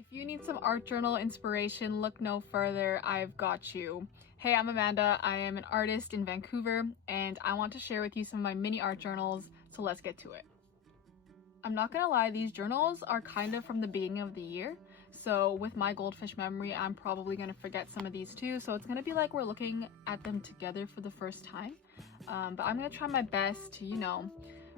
If you need some art journal inspiration, look no further, I've got you. Hey, I'm Amanda. I am an artist in Vancouver, and I want to share with you some of my mini art journals, so let's get to it. I'm not gonna lie, these journals are kind of from the beginning of the year, so with my goldfish memory, I'm probably gonna forget some of these too, so it's gonna be like we're looking at them together for the first time. But I'm gonna try my best to,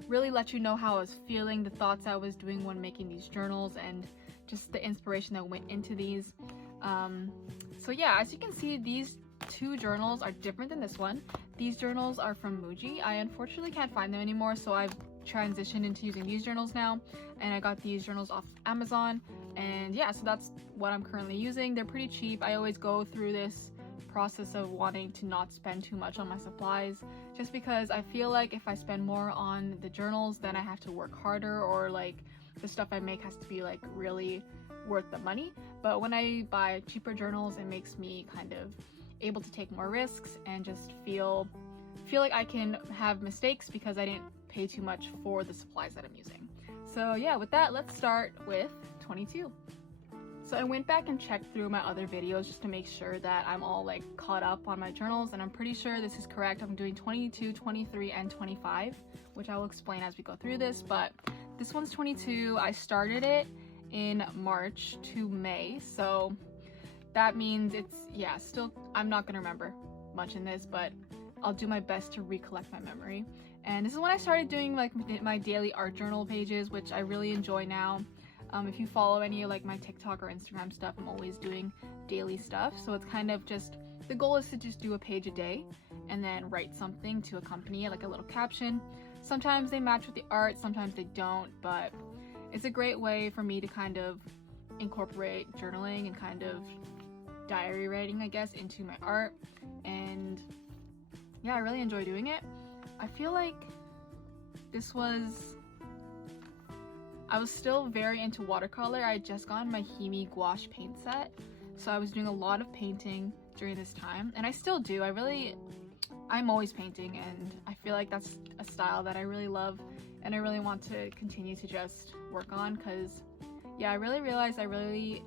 really let you know how I was feeling, the thoughts I was doing when making these journals, and just the inspiration that went into these. So yeah, as you can see, these two journals are different than this one. These journals are from Muji. I unfortunately can't find them anymore, so I've transitioned into using these journals now, and I got these journals off Amazon, and yeah, so that's what I'm currently using. They're pretty cheap. I always go through this process of wanting to not spend too much on my supplies, just because I feel like if I spend more on the journals, then I have to work harder, or like the stuff I make has to be like really worth the money. But when I buy cheaper journals, it makes me kind of able to take more risks and just feel like I can have mistakes because I didn't pay too much for the supplies that I'm using. So yeah, with that, let's start with 22. So I went back and checked through my other videos just to make sure that I'm all like caught up on my journals, and I'm pretty sure this is correct. I'm doing 22, 23, and 25, which I will explain as we go through this, but this one's 22. I started it in March to May, so that means it's, yeah, still, I'm not gonna remember much in this, but I'll do my best to recollect my memory. And this is when I started doing like my daily art journal pages, which I really enjoy now. If you follow any of like my TikTok or Instagram stuff, I'm always doing daily stuff. So it's kind of just, the goal is to just do a page a day and then write something to accompany it, like a little caption. Sometimes they match with the art, sometimes they don't, but it's a great way for me to kind of incorporate journaling and kind of diary writing, I guess, into my art. And yeah, I really enjoy doing it. I feel like I was still very into watercolor. I had just gotten my Himi gouache paint set, so I was doing a lot of painting during this time, and I still do. I'm always painting, and I feel like that's a style that I really love, and I really want to continue to just work on, because yeah, I really realized I really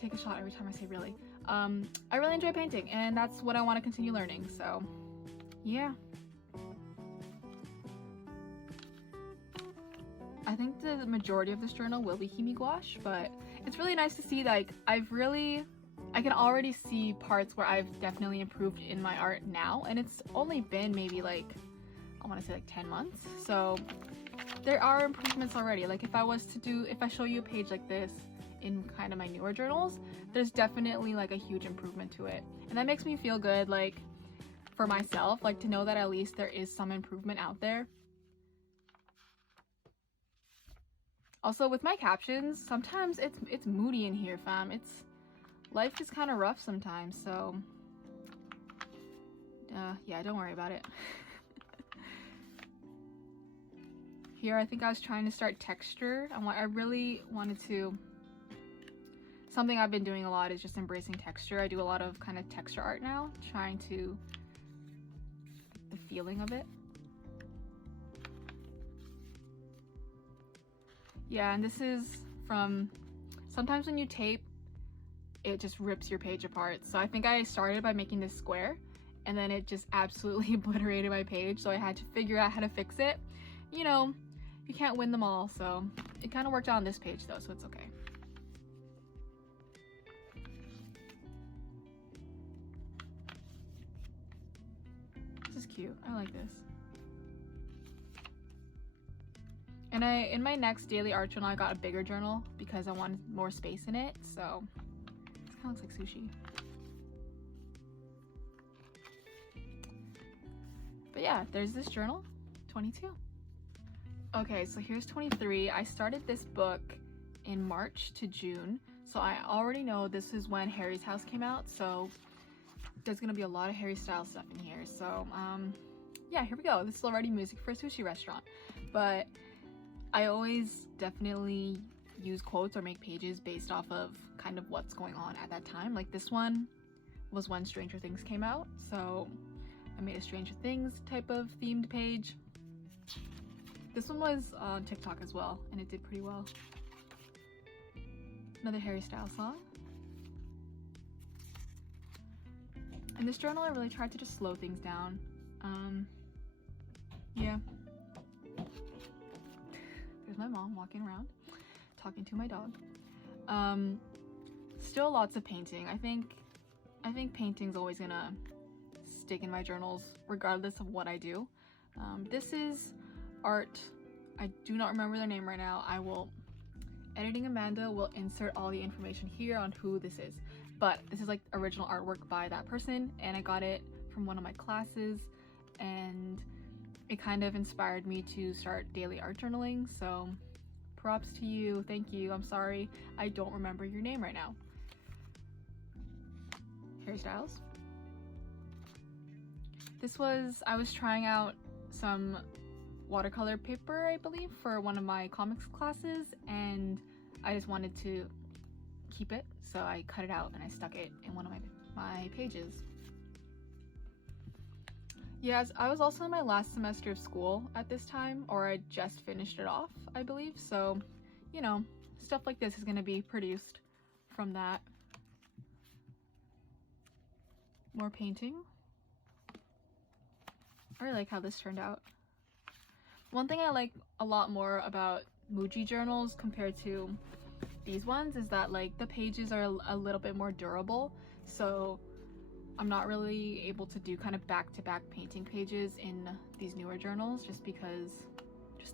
take a shot every time I say really. I really enjoy painting, and that's what I want to continue learning, so yeah. I think the majority of this journal will be Himi gouache, but it's really nice to see, like, I can already see parts where I've definitely improved in my art now, and it's only been maybe like, I want to say like 10 months, so there are improvements already. Like if I show you a page like this in kind of my newer journals, there's definitely like a huge improvement to it, and that makes me feel good, like for myself, like to know that at least there is some improvement out there. Also with my captions, sometimes it's moody in here, fam. Life is kind of rough sometimes, so yeah, don't worry about it. Here, I think I was trying to start texture. I really wanted to. Something I've been doing a lot is just embracing texture. I do a lot of kind of texture art now, trying to the feeling of it. Yeah, and this is from, sometimes when you tape, it just rips your page apart. So I think I started by making this square, and then it just absolutely obliterated my page, so I had to figure out how to fix it. You know, you can't win them all, so it kind of worked out on this page though, so it's okay. This is cute. I like this. And in my next daily art journal, I got a bigger journal because I wanted more space in it, so this kind of looks like sushi. But yeah, there's this journal, 22. Okay, so here's 23. I started this book in March to June, so I already know this is when Harry's House came out, so there's gonna be a lot of Harry style stuff in here. So yeah, here we go. This is already music for a sushi restaurant, but I always definitely use quotes or make pages based off of kind of what's going on at that time. Like this one was when Stranger Things came out, so I made a Stranger Things type of themed page. This one was on TikTok as well, and it did pretty well. Another Harry Styles song. In this journal, I really tried to just slow things down. Yeah. There's my mom walking around, talking to my dog. Still lots of painting. I think painting's always gonna stick in my journals regardless of what I do. This is art. I do not remember their name right now. Editing Amanda will insert all the information here on who this is. But this is like original artwork by that person, and I got it from one of my classes, and it kind of inspired me to start daily art journaling. So props to you. Thank you. I'm sorry I don't remember your name right now. Harry Styles. I was trying out some watercolor paper, I believe, for one of my comics classes, and I just wanted to keep it, so I cut it out and I stuck it in one of my pages. Yes, I was also in my last semester of school at this time, or I just finished it off, I believe, so, you know, stuff like this is going to be produced from that. More painting. I really like how this turned out. One thing I like a lot more about Muji journals compared to these ones is that like the pages are a little bit more durable, so I'm not really able to do kind of back-to-back painting pages in these newer journals just because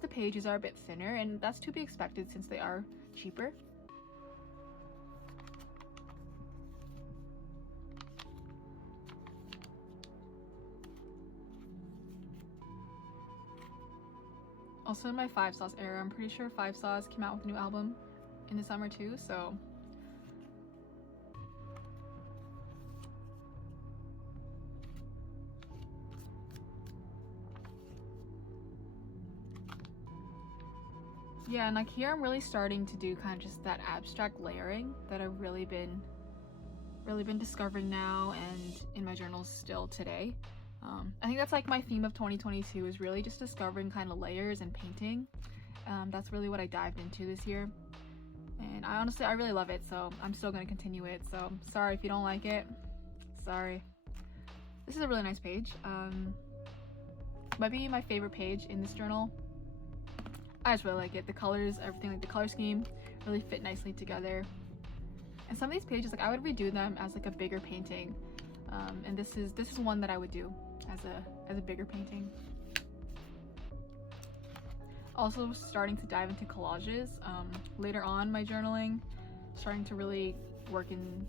the pages are a bit thinner, and that's to be expected since they are cheaper. Also in my 5 Sauce era, I'm pretty sure 5 Sauce came out with a new album in the summer too, so yeah, and like here I'm really starting to do kind of just that abstract layering that I've really been discovering now and in my journals still today. I think that's like my theme of 2022 is really just discovering kind of layers and painting. That's really what I dived into this year, and I really love it, so I'm still going to continue it. So sorry if you don't like it. Sorry. This is a really nice page. Might be my favorite page in this journal. I just really like it. The colors, everything, like the color scheme really fit nicely together. And some of these pages, like I would redo them as like a bigger painting. And this is one that I would do as a bigger painting. Also starting to dive into collages. Later on my journaling, starting to really work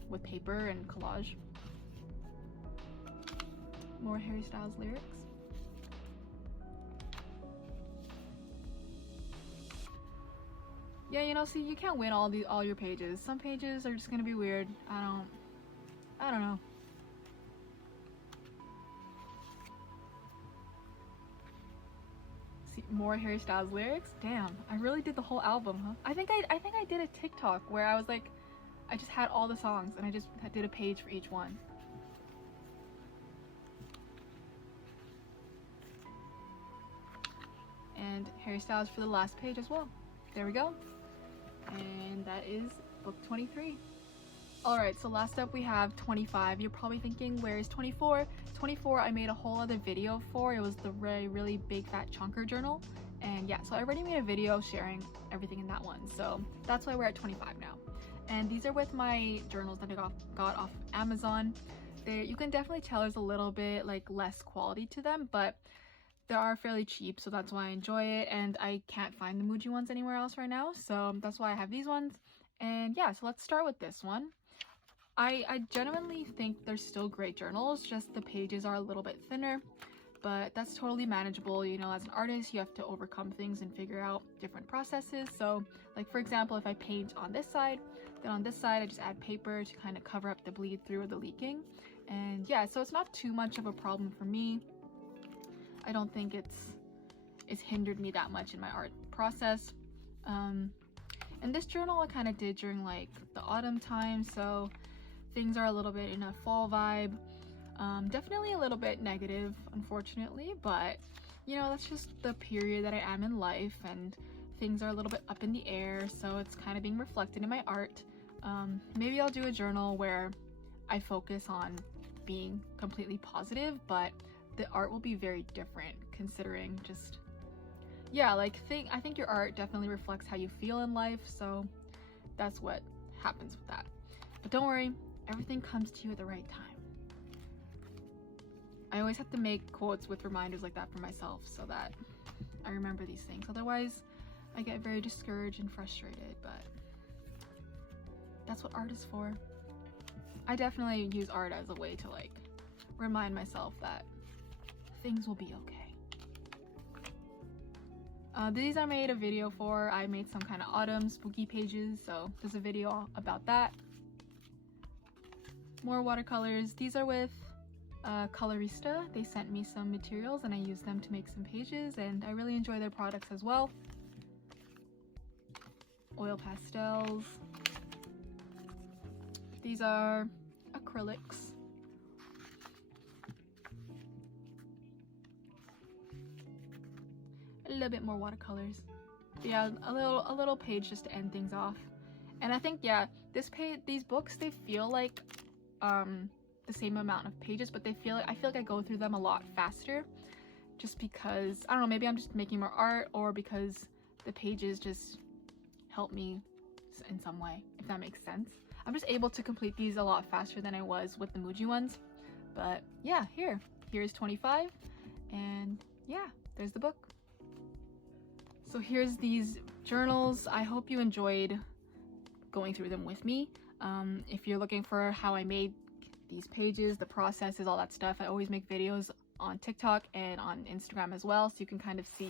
with paper and collage. More Harry Styles lyrics. Yeah, you know, see, you can't win all your pages. Some pages are just gonna be weird. I don't know. See, more Harry Styles lyrics. Damn, I really did the whole album, huh? I think I did a TikTok where I was like, I just had all the songs and I just did a page for each one. And Harry Styles for the last page as well. There we go. And that is book 23. Alright, so last up we have 25. You're probably thinking, where is 24? 24 I made a whole other video for. It was the really big fat chunker journal. And yeah, so I already made a video sharing everything in that one. So that's why we're at 25 now. And these are with my journals that I got off Amazon. You can definitely tell there's a little bit like less quality to them, but they are fairly cheap, so that's why I enjoy it, and I can't find the Muji ones anywhere else right now, so that's why I have these ones. And yeah, so let's start with this one. I genuinely think they're still great journals, just the pages are a little bit thinner, but that's totally manageable. You know, as an artist, you have to overcome things and figure out different processes. So like for example, if I paint on this side, then on this side I just add paper to kind of cover up the bleed through or the leaking. And yeah, so it's not too much of a problem for me. I don't think it's hindered me that much in my art process. And this journal I kind of did during like the autumn time, so things are a little bit in a fall vibe. Definitely a little bit negative, unfortunately, but you know, that's just the period that I am in life, and things are a little bit up in the air, so it's kind of being reflected in my art. Maybe I'll do a journal where I focus on being completely positive, but the art will be very different considering just, yeah, like I think your art definitely reflects how you feel in life, so that's what happens with that. But don't worry, everything comes to you at the right time. I always have to make quotes with reminders like that for myself so that I remember these things. Otherwise, I get very discouraged and frustrated, but that's what art is for. I definitely use art as a way to like remind myself that things will be okay. These I made a video for. I made some kind of autumn spooky pages, so there's a video about that. More watercolors. These are with Colorista. They sent me some materials and I used them to make some pages, and I really enjoy their products as well. Oil pastels. These are acrylics. A little bit more watercolors. Yeah, a little page just to end things off. And I think, yeah, these books, they feel like the same amount of pages, but I feel like I go through them a lot faster, just because, I don't know, maybe I'm just making more art, or because the pages just help me in some way, if that makes sense. I'm just able to complete these a lot faster than I was with the Muji ones. But yeah, here's 25, and yeah, there's the book. So here's these journals. I hope you enjoyed going through them with me. If you're looking for how I made these pages, the processes, all that stuff, I always make videos on TikTok and on Instagram as well, so you can kind of see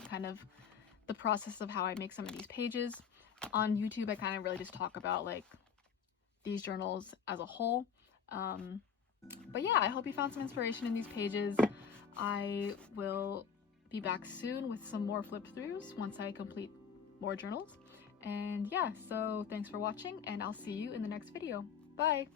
the process of how I make some of these pages. On YouTube, I kind of really just talk about like these journals as a whole. But yeah, I hope you found some inspiration in these pages. I will be back soon with some more flip throughs once I complete more journals. And yeah, so thanks for watching, and I'll see you in the next video. Bye!